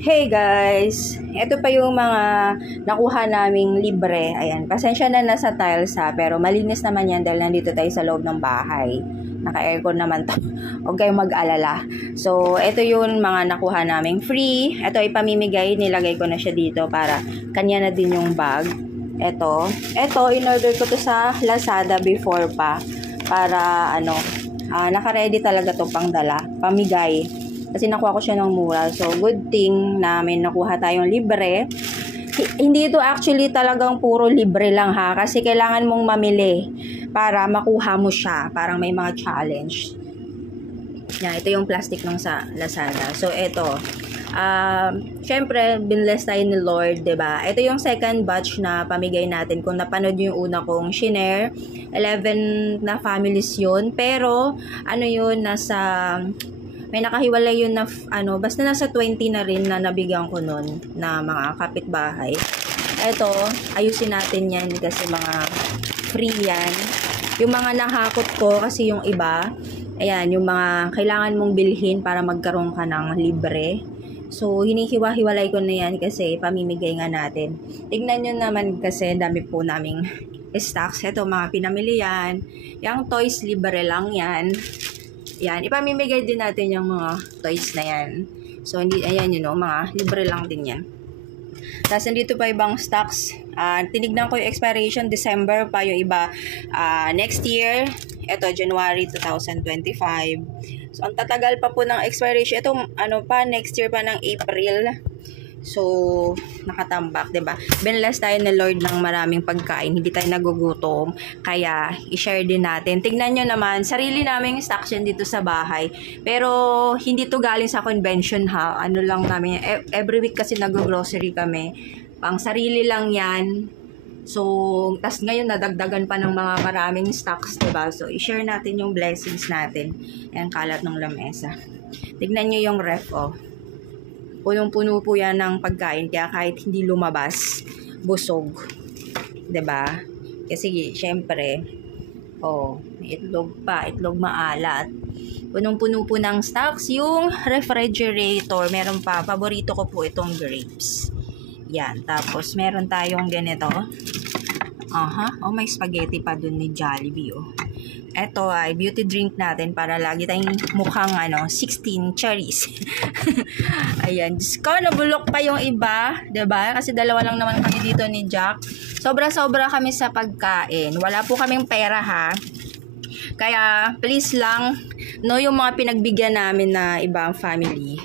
Hey guys! Ito pa yung mga nakuha naming libre. Ayan, pasensya na nasa tiles ha, pero malinis naman yan dahil nandito tayo sa loob ng bahay. Naka-aircon naman to. Huwag kayong mag-alala. So, ito yung mga nakuha naming free. Ito ay pamimigay. Nilagay ko na siya dito para kanya na din yung bag. Ito, in-order ko to sa Lazada before pa. Para, naka-ready talaga to pang dala. Pamigay. Kasi nakuha ko siya ng mura. So, good thing na may nakuha tayong libre. Hindi ito actually talagang puro libre lang ha. Kasi kailangan mong mamili para makuha mo siya. Parang may mga challenge. Yan, ito yung plastic nung sa Lazada. So, ito. Syempre, binless tayo ni Lord, 'di ba? Ito yung second batch na pamigay natin. Kung napanood yung una kong shinare, 11 na families yun. Pero, yun, may nakahiwalay yun na, basta nasa 20 na rin na nabigyan ko nun na mga kapitbahay. Eto, ayusin natin yan kasi mga free yan. Yung mga nahakot ko kasi yung iba, ayan, yung mga kailangan mong bilhin para magkaroon ka ng libre. So, hinihiwa-hiwalay ko na yan kasi pamimigay nga natin. Tignan nyo naman kasi dami po naming stocks. Eto, mga pinamili yan. Yung toys, libre lang yan. Yan, ipamimigay din natin yung mga toys na yan. So, ayan mga libre lang din yan. Tapos, nandito pa ibang stocks. Tinignan ko yung expiration, December pa yung iba. Next year, ito, January 2025. So, ang tatagal pa po ng expiration. Ito, next year pa ng April. So, nakatambak, 'di ba? Binless tayo ng Lord ng maraming pagkain, hindi tayo nagugutom, kaya i-share din natin. Tingnan nyo naman, sarili naming stocks yan dito sa bahay. Pero hindi to galing sa convention ha. Ano lang namin, every week kasi nag-grocery kami. Pang sarili lang 'yan. So, tas ngayon nadagdagan pa ng mga maraming stocks, 'di ba? So, i-share natin yung blessings natin. Ayan, kalat ng lamesa. Tignan nyo yung ref, oh. Punong-puno po yan ng pagkain, kaya kahit hindi lumabas, busog. 'Di ba? Kasi syempre, may itlog maalat. Punong-puno po ng stocks yung refrigerator. Meron pa, paborito ko po itong grapes. Yan, tapos meron tayong ganito. May spaghetti pa dun ni Jollibee, oh. Ito ay beauty drink natin para lagi tayong mukhang 16 cherries. Ayan, Diyos ko, nabulok pa yung iba, 'di ba? Kasi dalawa lang naman kami dito ni Jack. Sobra-sobra kami sa pagkain. Wala po kaming pera ha. Kaya please lang, yung mga pinagbigyan namin na ibang family,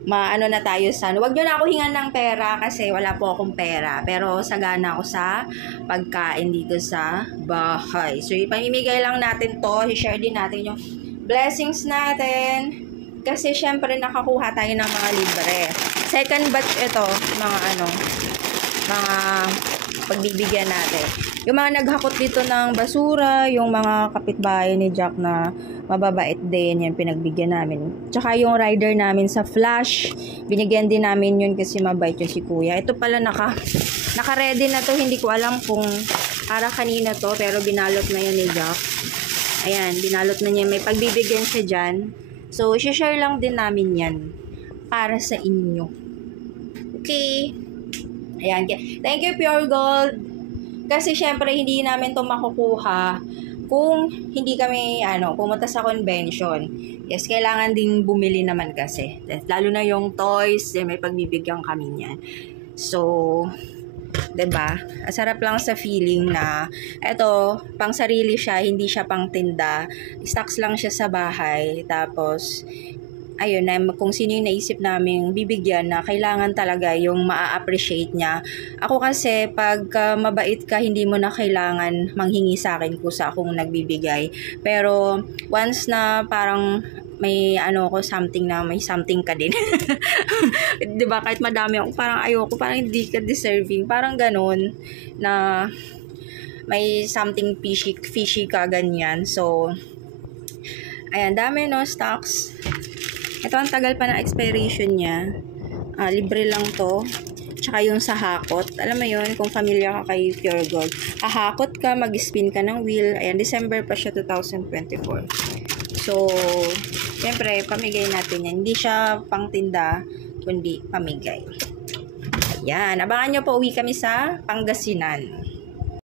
na tayo sa wag nyo na ako hingan ng pera kasi wala po akong pera, pero sagana ako sa pagkain dito sa bahay. So ipamimigay lang natin to, i-share din natin yung blessings natin kasi syempre nakakuha tayo ng mga libre. Second batch ito, mga pagbibigyan natin. Yung mga naghakot dito ng basura, yung mga kapitbahay ni Jack na mababait din, yan pinagbigyan namin. Tsaka yung rider namin sa Flash, binigyan din namin yun kasi mabait yung si Kuya. Ito pala naka-ready na to, hindi ko alam kung para kanina to, pero binalot na yan ni Jack. Ayan, binalot na niya, may pagbibigyan siya dyan. So, share lang din namin yan para sa inyo. Okay. Ayan, thank you Pure Gold. Kasi syempre hindi namin to makukuha kung hindi kami pumunta sa convention. Yes, kailangan ding bumili naman kasi. Lalo na yung toys, may pagbibigyan kami niyan. So, 'di ba? Sarap lang sa feeling na eto, pang sarili siya, hindi siya pang tinda. Stocks lang siya sa bahay. Tapos ayun, kung sino yung naisip namin bibigyan na kailangan talaga yung maa-appreciate niya. Ako kasi, pag mabait ka, hindi mo na kailangan manghingi sa akin kusa akong nagbibigay. Pero, once na parang may something na may something ka din. 'Di ba? Kahit madami ako, parang ayoko, parang hindi ka deserving. Parang ganun, na may something fishy ka, ganyan. So, ayan, dami stocks. Ito, ang tagal pa na expiration niya. Libre lang to. Tsaka yung sa hakot. Alam mo yun, kung familiar ka kay Pure Gold. Hahakot ka, mag-spin ka ng wheel. Ayan, December pa siya 2024. So, syempre, pamigay natin yan. Hindi siya pang tinda. kundi pamigay. Ayan, abangan nyo po, uwi kami sa Pangasinan.